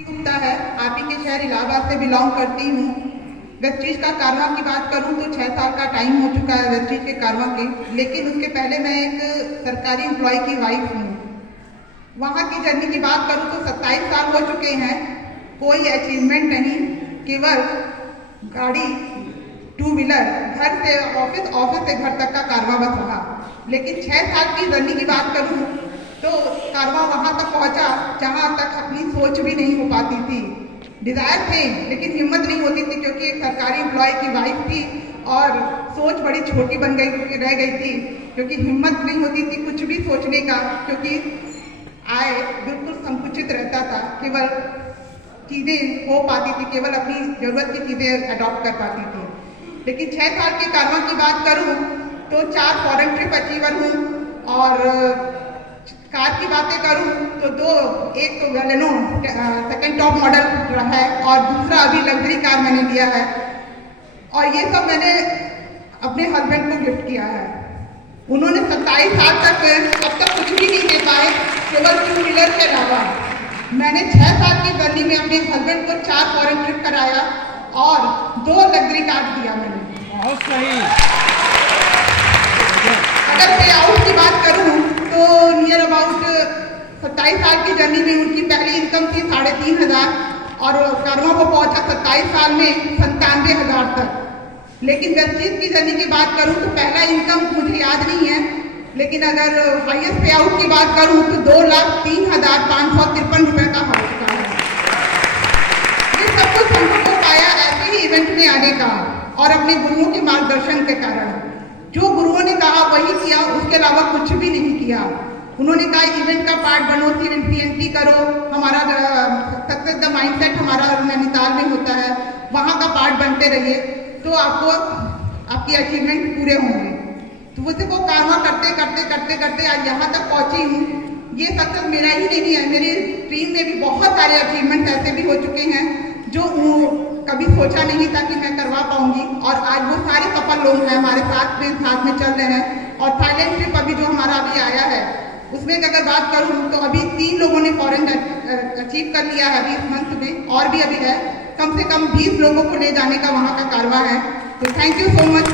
गुप्ता है, आप ही के शहर इलाहाबाद से बिलोंग करती हूँ। वेस्टीज का कारवां की बात करूँ तो 6 साल का टाइम हो चुका है वेस्टीज के कारवां के, लेकिन उसके पहले मैं एक सरकारी एम्प्लॉय की वाइफ हूँ। वहाँ की जर्नी की बात करूँ तो 27 साल हो चुके हैं, कोई अचीवमेंट नहीं, केवल गाड़ी टू व्हीलर घर से ऑफिस, ऑफिस से घर तक का कारवां बस रहा। लेकिन 6 साल की जर्नी की बात करूँ तो कारवां वहाँ तक पहुँचा जहाँ तक अपनी सोच भी नहीं हो पाती थी। डिज़ायर थे लेकिन हिम्मत नहीं होती थी, क्योंकि एक सरकारी एम्प्लॉय की वाइफ थी और सोच बड़ी छोटी बन गई रह गई थी, क्योंकि हिम्मत नहीं होती थी कुछ भी सोचने का, क्योंकि आय बिल्कुल संकुचित रहता था। केवल चीज़ें हो पाती थी, केवल अपनी ज़रूरत की चीज़ें अडॉप्ट कर पाती थी। लेकिन 6 साल के कारवां की बात करूं तो 4 फॉरेन ट्रिप अचीवर हूँ, और कार की बातें करूं तो दो, एक तो वेलेनो सेकेंड टॉप मॉडल है और दूसरा अभी लग्जरी कार मैंने लिया है, और ये सब मैंने अपने हस्बैंड को गिफ्ट किया है। उन्होंने 27 साल तक अब तक कुछ भी नहीं दे पाए, केवल टू व्हीलर के अलावा। मैंने 6 साल की जर्नी में अपने हस्बैंड को 4 फॉरेन ट्रिप कराया और 2 लग्जरी कार दिया मैंने। बहुत सही। अगर पे आउट की बात करूं तो नियर अबाउट 27 साल की जर्नी में उनकी पहली इनकम थी 3,500 और कारवां को पहुंचा 27 साल में 97,000 तक। लेकिन वेस्टीज की जर्नी की बात करूं तो पहला इनकम मुझे याद नहीं है, लेकिन अगर हाईएस्ट पे आउट की बात करूं तो 2,03,553 रुपए का हो चुका है। ये सब कुछ संभव हो पाया ऐसे ही इवेंट में आने का और अपने गुरुओं के मार्गदर्शन के कारण। जो गुरुओं ने कहा वही किया, उसके अलावा कुछ भी नहीं किया। उन्होंने कहा इवेंट का पार्ट बनो, CNT करो, हमारा सक्सेस द माइंडसेट हमारा नैनीताल में होता है, वहाँ का पार्ट बनते रहिए तो आपको आपकी अचीवमेंट पूरे होंगे। तो मुझे वो कारवां करते करते करते करते आज यहाँ तक पहुँची हूँ। ये सक्सेस मेरा ही नहीं है, मेरी टीम में भी बहुत सारे अचीवमेंट ऐसे भी हो चुके हैं जो कभी सोचा नहीं था कि मैं करवा पाऊंगी, और आज वो सारे सफल लोग हैं हमारे साथ में चल रहे हैं। और थाईलैंड ट्रिप अभी जो हमारा अभी आया है उसमें अगर बात करूं तो अभी 3 लोगों ने फॉरेन अचीव कर लिया है अभी इस मंथ में, और भी अभी है, कम से कम 20 लोगों को ले जाने का वहाँ का कारवां है। तो थैंक यू सो मच।